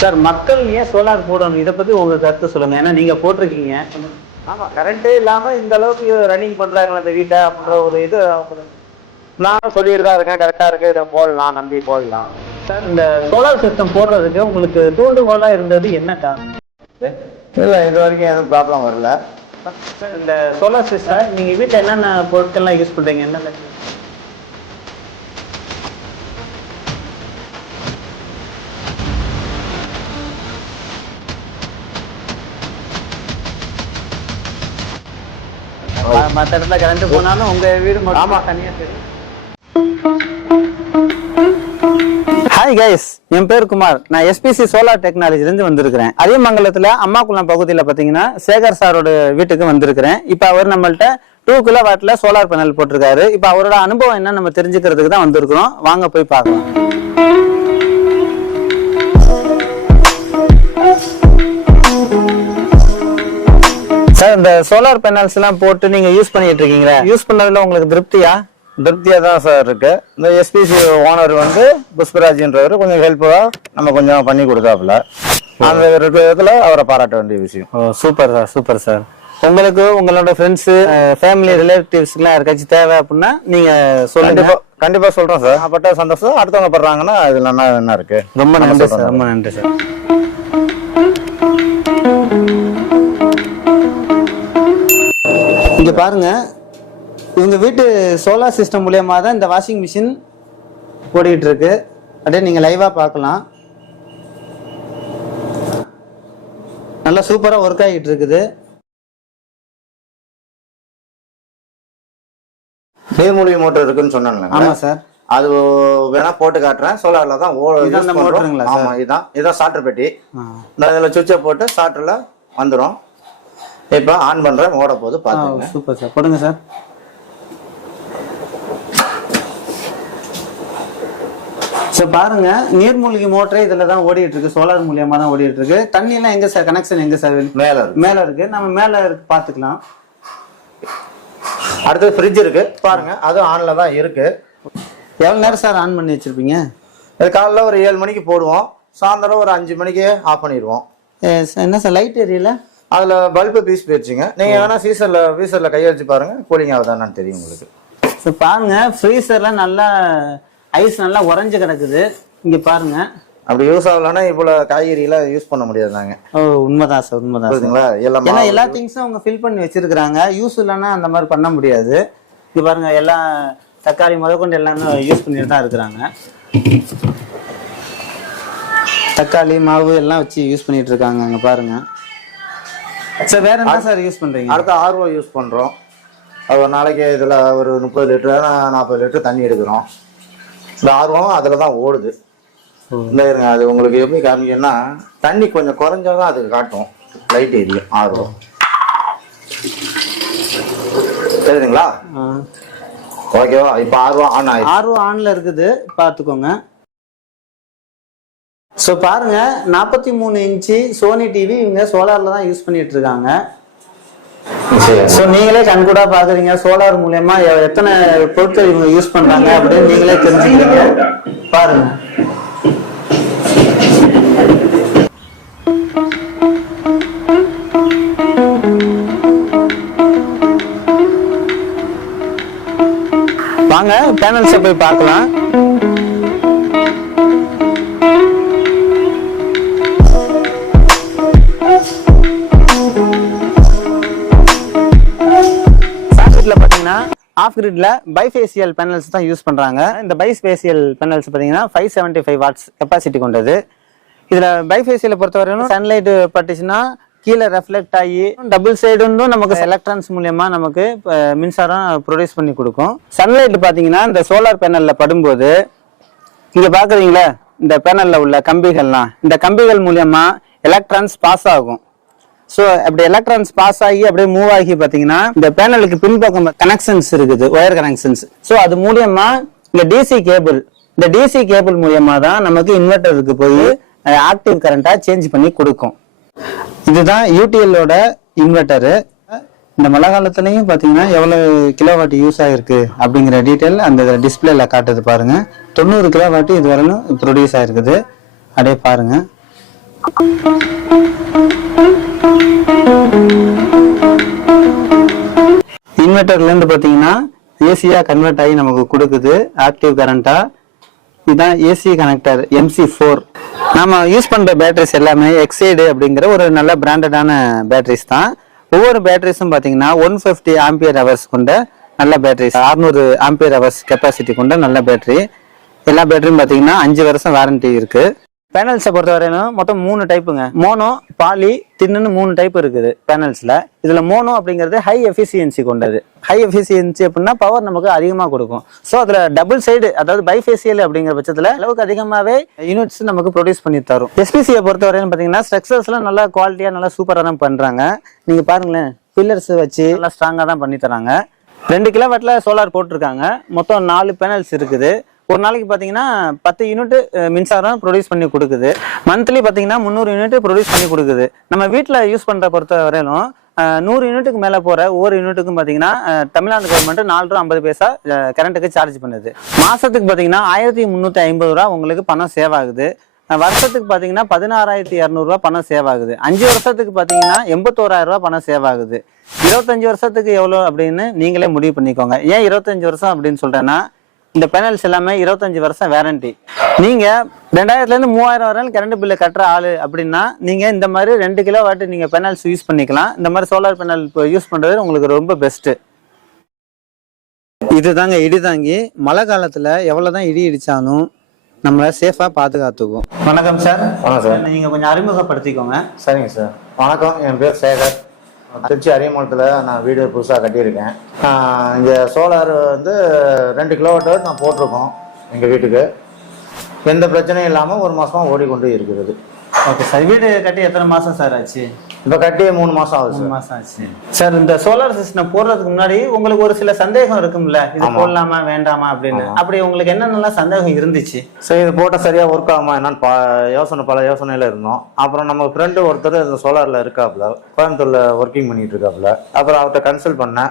Sir மக்கள் ஏன் solar போடணும், இதை பத்தி உங்க கருத்து சொல்லுங்க. ஏன்னா நீங்க போட்டிருக்கீங்க. ஆமா, கரண்டே இல்லாம இந்த அளவுக்கு ரன்னிங் பண்றாங்க அந்த வீட்டை அப்படின்ற ஒரு இது நானும் சொல்லிட்டு தான் இருக்கேன். கரெக்டா இருக்கு, இதை போடலாம், நம்பி போடலாம். சார் இந்த சோலார் சிஸ்டம் போடுறதுக்கு உங்களுக்கு தூண்டுகோலா இருந்தது என்ன காரணம்? இல்லை, இது வரைக்கும் எதுவும் ப்ராப்ளம் வரல. சார் இந்த சோலார் சிஸ்டம் நீங்க வீட்டில் என்னென்ன பொருட்கள்லாம் யூஸ் பண்றீங்க, என்னென்ன? மற்ற இடத்துல கரண்ட் போனாலும் உங்க வீடு மட்டும் தனியா தெரியும். ஹாய் கைஸ், என் பேர் குமார். நான் எஸ்பிசி சோலார் டெக்னாலஜிலேருந்து வந்திருக்கிறேன். அரியமங்கலத்தில் அம்மாக்குளம் பகுதியில் பார்த்தீங்கன்னா சேகர் சாரோட வீட்டுக்கு வந்திருக்கிறேன். இப்போ அவர் நம்மள்ட்ட 2 கிலோவாட்ல சோலார் பேனல் போட்டிருக்காரு. இப்போ அவரோட அனுபவம் என்ன நம்ம தெரிஞ்சுக்கிறதுக்கு தான் வந்திருக்கிறோம். வாங்க போய் பார்க்கலாம். சார், இந்த சோலார் பேனல்ஸ் எல்லாம் போட்டு நீங்க யூஸ் பண்ணிட்டு இருக்கீங்களா? யூஸ் பண்ணதுல உங்களுக்கு திருப்தியா தான் சார் இருக்கு. இந்த எஸ்பிசி ஓனர் வந்து புஷ்பராஜ்ன்றவர் கொஞ்சம் ஹெல்ப்ஃபுல்லா நம்ம கொஞ்சம் பண்ணி கொடுத்தாப்புல. அந்த விதத்துல அவரை பாராட்ட வேண்டிய விஷயம். Super sir, super sir. உங்களுக்கு உங்களோட ஃப்ரெண்ட்ஸ், ஃபேமிலி, ரிலேட்டிவ்ஸ் எல்லாம் யாருக்காச்சும் தேவை அப்படின்னா நீங்க சொல்லுங்க. கண்டிப்பா சொல்றோம் சார். பட்ட சந்தோஷம். அடுத்தவங்க படுறாங்கன்னா இதுல என்ன இருக்கு. ரொம்ப நன்றி சார், ரொம்ப நன்றி சார். இங்க பாருங்க, இவங்க வீட்டு சோலார் சிஸ்டம் மூலியமா தான் இந்த வாஷிங் மிஷின் ஓடிட்டு இருக்கு. அப்படியே நீங்க லைவா பார்க்கலாம். நல்லா சூப்பரா ஒர்க் ஆகிட்டு இருக்குது. நீர்மூழ்கி மோட்டர் இருக்குன்னு சொன்னாங்க. ஆமா சார், அது வேணா போட்டு காட்டுறேன். சோலார்ல தான் மோட்டருங்களா? ஆமா, இதான் ஸ்டார்டர் பெட்டி. இதுல சுவிட்சை போட்டு ஸ்டார்டர்ல வந்துடும். இப்ப ஆன் பண்றேன், ஓட போது பாருங்க. சூப்பர் சார், போடுங்க சார். சார் பாருங்க, நீர்மூழ்கி மோட்டரே இதுல தான் ஓடிட்டு இருக்கு. சோலார் மூலியமா தான் ஓடிட்டு இருக்கு. தண்ணி எல்லாம் எங்க சார் கனெக்ஷன்? எங்க சார்? மேல இருக்கு. நம்ம மேல இருக்கு, பாத்துக்கலாம். அடுத்து ஃப்ரிட்ஜ் இருக்கு பாருங்க, அதுவும் ஆன்ல தான் இருக்கு. எவ்வளவு நேரம் சார் ஆன் பண்ணி வச்சிருப்பீங்க? இது காலைல ஒரு 7 மணிக்கு போடுவோம், சாயந்தரம் ஒரு 5 மணிக்கு ஆஃப் பண்ணிடுவோம். என்ன சார் லைட் எரியல? அதுல பல்பு பீஸ் போயிடுச்சுங்க. நீங்க வேணா வீசர்ல கை வச்சு பாருங்க, கூலிங் ஆகுதான்னு தெரியும் உங்களுக்கு. சார் பாருங்க, ஃப்ரீசர்ல நல்லா ஐஸ் நல்லா உறைஞ்சு கிடக்குது. இங்க பாருங்க. அப்படி யூஸ் ஆகலன்னா இவ்வளவு காய்கறி எல்லாம் யூஸ் பண்ண முடியாதுங்க. உண்மைதான் சார், உண்மைதான். ஏன்னா எல்லா திங்ஸும் அவங்க ஃபில் பண்ணி வச்சிருக்காங்க. யூஸ் இல்லைன்னா அந்த மாதிரி பண்ண முடியாது. இங்க பாருங்க, எல்லாம் தக்காளி முதற்கொண்டு எல்லாமே யூஸ் பண்ணிட்டு தான் இருக்கிறாங்க. தக்காளி மாவு எல்லாம் வச்சு யூஸ் பண்ணிட்டு இருக்காங்க. அங்க பாருங்க சார். வேற என்ன சார் யூஸ் பண்றீங்க? அடுத்து ஆர்ஓ யூஸ் பண்றோம். ஒரு நாளைக்கு இதுல ஒரு 30 லிட்டர் 40 லிட்டர் தண்ணி எடுக்கிறோம். இந்த ஆர்வம் அதுல தான் ஓடுது. இந்த இருங்க, அது உங்களுக்கு எப்படி காமிக்கன்னா, தண்ணி கொஞ்சம் குறைஞ்சாதான் அதுக்கு காட்டும் லைட் எரியும். ஆர்வம் தெரியுதுங்களா? ஓகேவா? இப்ப ஆர்வம் ஆன் ஆயிடுச்சு. ஆர்வம் ஆன்ல இருக்குது, பாத்துக்கோங்க. ஸோ பாருங்க, 43 இன்ச்சு சோனி டிவி இவங்க சோலார்ல தான் யூஸ் பண்ணிட்டு இருக்காங்க. ஸோ நீங்களே கண்கூடா பாக்குறீங்க, சோலார் மூலயமா எத்தனை பொருட்கள் இவங்க யூஸ் பண்றாங்க அப்படின்னு நீங்களே தெரிஞ்சுக்கிறீங்க. பாருங்க. வாங்க பேனல்ஸை போய் பார்க்கலாம். ஆஃப் கிரிட்ல பைஃபேசியல் பேனல்ஸ் தான் யூஸ் பண்றாங்க. இந்த பைஃபேசியல் பேனல்ஸ் பாத்தீங்கன்னா 575 வாட்ஸ் கெப்பாசிட்டி கொண்டது. இதுல பைஃபேசியலை பொறுத்தவரையிலும் சன்லைட் பட்டுச்சுன்னா கீழே ரெஃப்ளெக்ட் ஆகி டபுள் சைடும் நமக்கு எலக்ட்ரான்ஸ் மூலியமா நமக்கு மின்சாரம் ப்ரொடியூஸ் பண்ணி கொடுக்கும். சன்லைட் பாத்தீங்கன்னா இந்த சோலார் பேனல்ல படும்போது இங்க பாக்குறீங்களா, இந்த பேனல்ல உள்ள கம்பிகள்லாம், இந்த கம்பிகள் மூலியமா எலக்ட்ரான்ஸ் பாஸ் ஆகும். ஸோ அப்படி எலக்ட்ரான்ஸ் பாஸ் ஆகி அப்படியே மூவ் ஆகி பார்த்தீங்கன்னா இந்த பேனலுக்கு பின்பக்கம் கனெக்ஷன்ஸ் இருக்குது, ஒயர் கனெக்ஷன்ஸ். ஸோ அது மூலியமா இந்த டிசி கேபிள் மூலியமா தான் நமக்கு இன்வெர்டருக்கு போய் ஆக்டிவ் கரண்டா சேஞ்ச் பண்ணி கொடுக்கும். இதுதான் யூடிஎல்லோட இன்வெர்டரு. இந்த மழை காலத்துலயும் பாத்தீங்கன்னா எவ்வளவு கிலோவாட் யூஸ் ஆயிருக்கு அப்படிங்கிற டீட்டெயில் அந்த டிஸ்பிளேல காட்டுது பாருங்க. 90 கிலோவாட் இது வரலும் ப்ரொடியூஸ் ஆயிருக்குது. அப்படியே பாருங்க. இன்வெர்டர்ல இருந்து பாத்தீங்கன்னா ஏசியா கன்வெர்ட் ஆகி நமக்கு கொடுக்குது ஆக்டிவ் கரண்டா. இதுதான் ஏசி கனெக்டர் MC4. நாம யூஸ் பண்ற பேட்டரிஸ் எல்லாமே எக்ஸைடு அப்படிங்கிற ஒரு நல்ல பிராண்டடான பேட்டரிஸ் தான். ஒவ்வொரு பேட்டரிஸும் பாத்தீங்கன்னா 150 ஆம்பியர் ஹவர்ஸ் கொண்ட நல்ல பேட்டரிஸ், 600 ஆம்பியர் ஹவர்ஸ் கெப்பாசிட்டி கொண்ட நல்ல பேட்டரி. எல்லா பேட்டரியும் பாத்தீங்கன்னா 5 வருஷம் வாரண்டி இருக்கு. பேனல்ஸை பொறுத்த வரையிலும் மொத்தம் 3 டைப்புங்க. மோனோ, பாலி, தின்னு 3 டைப் இருக்குது பேனல்ஸ்ல. இதுல மோனோ அப்படிங்கிறது ஹை எஃபிசியன்சி கொண்டது. ஹை எஃபிசியன்சி அப்படின்னா பவர் நமக்கு அதிகமாக கொடுக்கும். ஸோ அதுல டபுள் சைடு, அதாவது பைஃபேசியல் அப்படிங்கிற பட்சத்துல அளவுக்கு அதிகமாகவே யூனிட்ஸ் நமக்கு ப்ரொடியூஸ் பண்ணி தரும். எஸ்பிசியை பொறுத்த வரையும் பாத்தீங்கன்னா ஸ்ட்ரக்சர்ஸ்லாம் நல்லா குவாலிட்டியா நல்லா சூப்பரா தான் பண்றாங்க. நீங்க பாருங்களேன், பில்லர்ஸ் வச்சு நல்லா ஸ்ட்ராங்கா தான் பண்ணி தராங்க. 2 கிலோவாட்ல சோலார் போட்டிருக்காங்க. மொத்தம் 4 பேனல்ஸ் இருக்குது. ஒரு நாளைக்கு பார்த்தீங்கன்னா 10 யூனிட் மின்சாரம் ப்ரொடியூஸ் பண்ணி கொடுக்குது. மந்த்லி பார்த்தீங்கன்னா 300 யூனிட் ப்ரொடியூஸ் பண்ணி கொடுக்குது. நம்ம வீட்டில் யூஸ் பண்ணுற பொறுத்த வரையிலும் 100 யூனிட்டுக்கு மேலே போகிற ஒவ்வொரு யூனிட்டுக்கும் பார்த்தீங்கன்னா தமிழ்நாடு கவர்மெண்ட் 4 ரூபா 50 பைசா கரண்ட்டுக்கு சார்ஜ் பண்ணுது. மாதத்துக்கு பார்த்தீங்கன்னா 1350 ரூபா உங்களுக்கு பணம் சேவ் ஆகுது. வருஷத்துக்கு பார்த்தீங்கன்னா 16,200 ரூபா பணம் சேவ் ஆகுது. 5 வருஷத்துக்கு பார்த்தீங்கன்னா 81,000 ரூபா பணம் சேவ் ஆகுது. 25 வருஷத்துக்கு எவ்வளோ அப்படின்னு நீங்களே முடிவு பண்ணிக்கோங்க. ஏன் 25 வருஷம் அப்படின்னு சொல்றேன்னா, இந்த பேனல்ஸ் எல்லாமே 25 வருஷம் வேரண்டி. நீங்க 2000 இருந்து 3000 வரையிலும் கரண்ட் பில்லு கட்டுற ஆளு அப்படின்னா நீங்க இந்த மாதிரி 2 கிலோவாட் நீங்க பேனல்ஸ் யூஸ் பண்ணிக்கலாம். இந்த மாதிரி சோலார் பேனல் யூஸ் பண்றது உங்களுக்கு ரொம்ப பெஸ்ட். இதுதாங்க இடிதாங்கி. மழை காலத்துல எவ்வளவுதான் இடி இடிச்சாலும் நம்மளை சேஃபா பாதுகாத்துக்கும். வணக்கம் சார். வணக்கம் சார். நீங்க கொஞ்சம் அறிமுகப்படுத்திக்கோங்க. சரிங்க சார். வணக்கம், என் பேர் சேகர். திருச்சி அரியமங்கலத்தில் நான் வீடு புதுசாக கட்டியிருக்கேன். இங்கே சோலார் வந்து 2 கிலோவாட் நான் போட்டிருக்கோம். எங்கள் வீட்டுக்கு எந்த பிரச்சனையும் இல்லாமல் 1 மாதமாக ஓடிக்கொண்டு இருக்கிறது. Okay sir. வீடு கட்டி எத்தனை மாதம் சார் ஆச்சு? இப்போ கட்டி 3 மாதம் ஆகுது. 3 மாதம் ஆச்சு சார். இந்த சோலார் சிஸ்டம் போடுறதுக்கு முன்னாடி உங்களுக்கு ஒரு சில சந்தேகம் இருக்கும்ல, இது போடலாமா வேண்டாமா அப்படின்னு. அப்படி உங்களுக்கு என்னென்னலாம் சந்தேகம் இருந்துச்சு? சரி, இது போட்டால் சரியாக ஒர்க் ஆகுமா என்னன்னு பல யோசனையில் இருந்தோம். அப்புறம் நம்ம ஃப்ரெண்டு ஒருத்தர் இந்த சோலாரில் இருக்காப்புல, கோயம்புத்தூரில் ஒர்க்கிங் பண்ணிட்டு இருக்காப்புல. அப்புறம் அவர்கிட்ட கன்சல்ட் பண்ணேன்.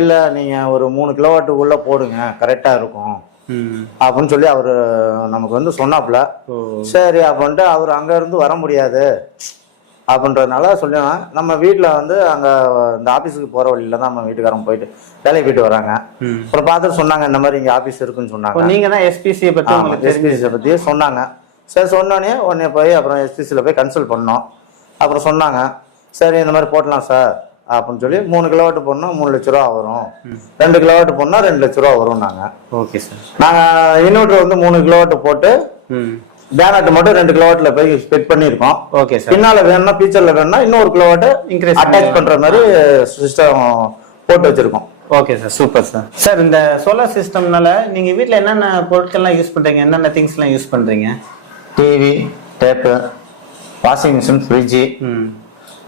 இல்லை, நீங்கள் ஒரு 3 கிலோவாட்டுக்குள்ளே போடுங்க, கரெக்டாக இருக்கும் அப்படின்னு சொல்லி அவர் நமக்கு வந்து சொன்னாப்புல. சரி அப்படின்ட்டு அவர் அங்கேருந்து வர முடியாது அப்படின்றதுனால சொல்லுவேன். நம்ம வீட்டில் வந்து அங்கே இந்த ஆஃபீஸுக்கு போகிற வழியில தான் நம்ம வீட்டுக்காரங்க போயிட்டு வேலைக்கு போயிட்டு வராங்க. அப்புறம் பார்த்துட்டு சொன்னாங்க, இந்த மாதிரி இங்கே ஆஃபீஸ் இருக்குன்னு சொன்னாங்க. நீங்கள் தான் எஸ்பிசியை பற்றி சொன்னாங்க. சரி, உடனே போய் அப்புறம் எஸ்பிசியில் போய் கன்சல்ட் பண்ணோம். அப்புறம் சொன்னாங்க, சரி இந்த மாதிரி போடலாம் சார் அப்படின்னு சொல்லி 3 கிலோவாட் போடணும் 3 லட்ச ரூபா வரும், 2 கிலோவாட் போடனா 2 லட்ச ரூபா வரும். Okay sir. நாங்கள் இன்வெர்டர் வந்து 3 கிலோவாட் போட்டு பேனட் மட்டும் 2 கிலோவாட்ல போய் ஸ்பெட் பண்ணிருக்கோம். Okay sir. பின்னால வேணும்னா ஃபியூச்சர்ல வேணும்னா இன்னொரு கிலோவாட் இன்க்ரீஸ் அட்டாச் பண்ற மாதிரி சிஸ்டம் போட்டு வச்சிருக்கோம். Okay sir, super sir. Sir, இந்த சோலார் சிஸ்டம்னால நீங்க வீட்ல என்னென்ன பொருட்கள்லாம் யூஸ் பண்றீங்க, என்னென்ன திங்ஸ்லாம் யூஸ் பண்றீங்க? TV, tape, washing machine, fridge,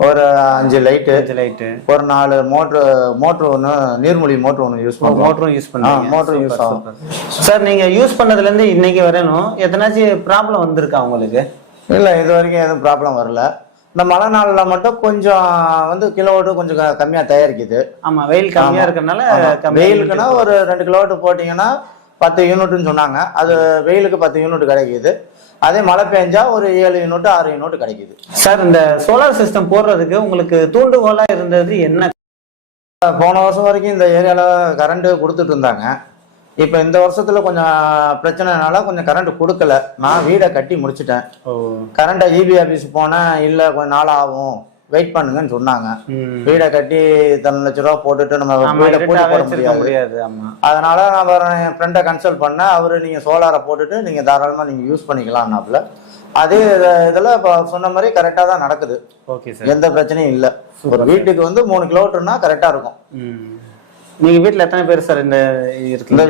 ஒரு 5 லைட்டு, ஒரு 4 மோட்டர் ஒன்று, நீர்மூழ்கி மோட்டர் ஒன்று யூஸ் பண்ணுவோம். மோட்டரும் யூஸ் பண்ணுவோம். மோட்டரும் யூஸ் ஆகும். சார், நீங்க யூஸ் பண்ணதுல இருந்து இன்னைக்கு வரணும் எத்தனாச்சும் ப்ராப்ளம் வந்திருக்கா உங்களுக்கு? இல்லை, இது வரைக்கும் எதுவும் ப்ராப்ளம் வரல. இந்த மழை நாளில் மட்டும் கொஞ்சம் வந்து கிலோவாட்டு கொஞ்சம் கம்மியாக தயாரிக்குது. ஆமா, வெயில் கம்மியா இருக்கனால. வெயிலுக்குன்னா ஒரு 2 கிலோவாட் போட்டிங்கன்னா 10 யூனிட்னு சொன்னாங்க. அது வெயிலுக்கு 10 யூனிட் கிடைக்குது. அதே மழை பெஞ்சா ஒரு 7 யூனிட் 6 யூனிட் கிடைக்குது. சார், இந்த சோலார் சிஸ்டம் போடுறதுக்கு உங்களுக்கு தூண்டுகோலா இருந்தது என்ன? போன வருஷம் வரைக்கும் இந்த ஏரியால கரண்ட் கொடுத்துட்டு இருந்தாங்க. இப்ப இந்த வருஷத்துல கொஞ்சம் பிரச்சனைனால கொஞ்சம் கரண்ட் கொடுக்கல. நான் வீடை கட்டி முடிச்சுட்டேன். கரண்ட் இபி ஆபீஸ் போனேன், இல்ல கொஞ்சம் நாள் ஆகும், வெயிட் பண்ணுங்கன்னு சொன்னாங்க. வீடை கட்டி 3 லட்ச ரூபா போட்டுட்டு நம்ம வீடை போட்டு போட முடியாது. அதனால நான் என் ஃப்ரெண்டை கன்சல்ட் பண்ணேன். அவரு நீங்க சோலாரை போட்டுட்டு நீங்க தாராளமா நீங்க யூஸ் பண்ணிக்கலாம்னாப்புல. அதே இதுல இப்ப சொன்ன மாதிரி கரெக்டா தான் நடக்குது. Okay sir. எந்த பிரச்சனையும் இல்ல. ஒரு வீட்டுக்கு வந்து 3 கிலோமீட்டர்னா கரெக்டா இருக்கும். நீங்க வீட்டுல எத்தனை பேர் சார் இந்த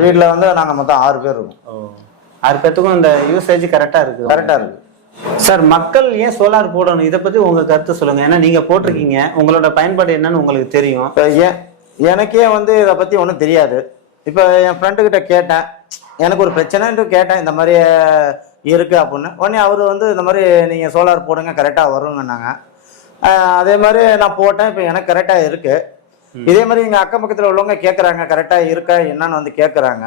வீட்டுல வந்து நாங்க மொத்தம் 6 பேர் இருக்கோம். 6 பேத்துக்கும் இந்த யூசேஜ் கரெக்டா இருக்கு. கரெக்டா இருக்கு சார். மக்கள் ஏன் சோலார் போடணும், இதை பத்தி உங்க கருத்து சொல்லுங்க. ஏன்னா நீங்க போட்டிருக்கீங்க, உங்களோட பயன்பாடு என்னன்னு உங்களுக்கு தெரியும். எனக்கே வந்து இதை பத்தி ஒன்றும் தெரியாது. இப்ப என் ஃப்ரெண்டு கிட்ட கேட்டேன், எனக்கு ஒரு பிரச்சனைன்னு கேட்டேன், இந்த மாதிரி இருக்கு அப்படின்னு. உடனே அவரு வந்து இந்த மாதிரி நீங்க சோலார் போடுங்க கரெக்டா வருங்கன்னாங்க. அதே மாதிரி நான் போட்டேன். இப்ப எனக்கு கரெக்டா இருக்கு. இதே மாதிரி எங்க அக்கம் பக்கத்துல உள்ளவங்க கேக்குறாங்க, கரெக்டா இருக்கா என்னன்னு வந்து கேக்குறாங்க.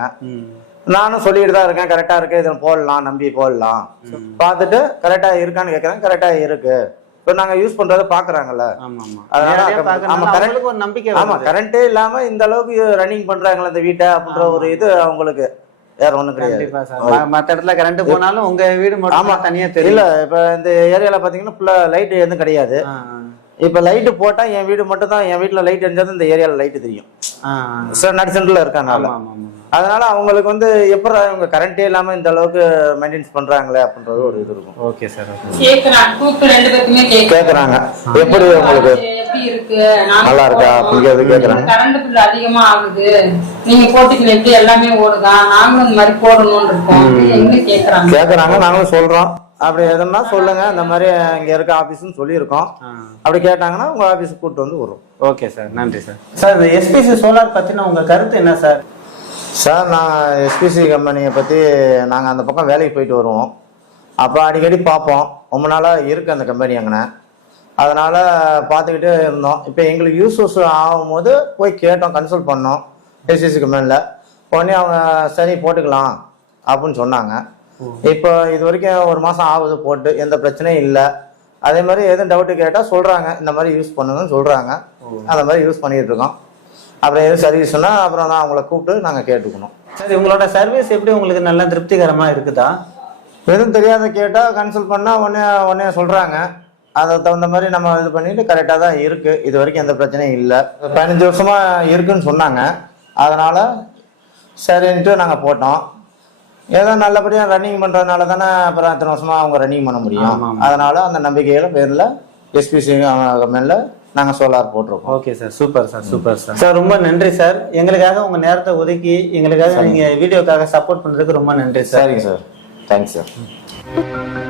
நானும் சொல்லிட்டு தான் இருக்கேன், கரெக்டா இருக்கு, இதில் போடலாம், நம்பி போடலாம். பார்த்துட்டு கரெக்டா இருக்கான்னு கேட்கறேன், கரெக்டா இருக்கு. இப்போ நாங்க யூஸ் பண்றதை பாக்குறாங்கல்ல, ஒரு நம்பிக்கை. ஆமா, கரண்டே இல்லாம இந்த அளவுக்கு ரன்னிங் பண்றாங்களா இந்த வீட்டை அப்படின்ற ஒரு இது அவங்களுக்கு வேற ஒண்ணும் கிடையாது. மற்ற இடத்துல கரண்ட் போனாலும் உங்க வீடு மட்டும் தனியா தெரியல. இப்ப இந்த ஏரியால பாத்தீங்கன்னா ஃபுல்லா லைட் எதுவும் கிடையாது. இப்ப லைட் போட்டா என் வீடு மட்டும் தான், என் வீட்டுல லைட் எரிஞ்சாதான் இந்த ஏரியால லைட் தெரியும். நடு சென்டர்ல இருக்கானால அதனால அவங்களுக்கு வந்து எப்படி இவங்க கரண்டே இல்லாம இந்த அளவுக்கு மெயின்டைன்ஸ் பண்றாங்களே அப்படின்றது ஒரு இது இருக்கும். Okay sir. கேக்குறாங்க எப்படி உங்களுக்கு நல்லா இருக்கா அப்படிங்கிறது கேக்குறாங்க. கரண்ட் பில் அதிகமா ஆகுது, நீங்க போட்டுக்கல எப்படி எல்லாமே ஓடுதா, நாங்களும் இந்த மாதிரி போடணும்னு இருக்கோம் கேக்குறாங்க. நாங்களும் சொல்றோம், அப்படி எதுனா சொல்லுங்க, இந்த மாதிரி இங்க இருக்க ஆபீஸ்னு சொல்லியிருக்கோம். அப்படி கேட்டாங்கன்னா உங்க ஆபீஸுக்கு கூப்பிட்டு வந்து வரும். ஓகே சார், நன்றி சார். சார் இந்த எஸ்பிசி சோலார் பத்தின உங்க கருத்து என்ன சார்? சார், நான் எஸ்பிசி கம்பெனியை பற்றி நாங்கள் அந்த பக்கம் வேலைக்கு போயிட்டு வருவோம். அப்போ அடிக்கடி பார்ப்போம். ரொம்ப நாளாக இருக்குது அந்த கம்பெனி அங்கே. அதனால் பார்த்துக்கிட்டே இருந்தோம். இப்போ எங்களுக்கு யூஸ் ஆகும்போது போய் கேட்டோம், கன்சல்ட் பண்ணோம் எஸ்பிசி கம்பெனியில். உடனே அவங்க சரி போட்டுக்கலாம் அப்படின்னு சொன்னாங்க. இப்போ இது வரைக்கும் 1 மாதம் ஆகுது போட்டு, எந்த பிரச்சனையும் இல்லை. அதே மாதிரி எதுவும் டவுட்டு கேட்டால் சொல்கிறாங்க, இந்த மாதிரி யூஸ் பண்ணுங்கன்னு சொல்கிறாங்க. அந்த மாதிரி யூஸ் பண்ணிகிட்டு இருக்கோம். அப்புறம் எதுவும் சர்வீஸ்னா அப்புறம் தான் அவங்கள கூப்பிட்டு நாங்கள் கேட்டுக்கணும். சரி, உங்களோட சர்வீஸ் எப்படி உங்களுக்கு நல்லா திருப்திகரமாக இருக்குதா? எதுவும் தெரியாத கேட்டால் கன்சல்ட் பண்ணால் உடனே சொல்கிறாங்க. அதை தகுந்த மாதிரி நம்ம இது பண்ணிட்டு கரெக்டாக தான் இருக்குது. இது வரைக்கும் எந்த பிரச்சனையும் இல்லை. 15 வருஷமாக இருக்குன்னு சொன்னாங்க. அதனால் சரின்ட்டு நாங்கள் போட்டோம். ஏதோ நல்லபடியாக ரன்னிங் பண்ணுறதுனால தானே அப்புறம் இத்தனை வருஷமாக அவங்க ரன்னிங் பண்ண முடியும். அதனால் அந்த நம்பிக்கையில் பேரில் எஸ்பிசி கம்பெனியில் நாங்கள் சோலார் போட்டிருக்கோம். Okay sir, super sir, super sir. Sir ரொம்ப நன்றி சார். எங்களுக்காக உங்கள் நேரத்தை ஒதுக்கி எங்களுக்காக நீங்கள் வீடியோக்காக சப்போர்ட் பண்ணுறதுக்கு ரொம்ப நன்றி சார். சரிங்க சார், தேங்க்ஸ் சார்.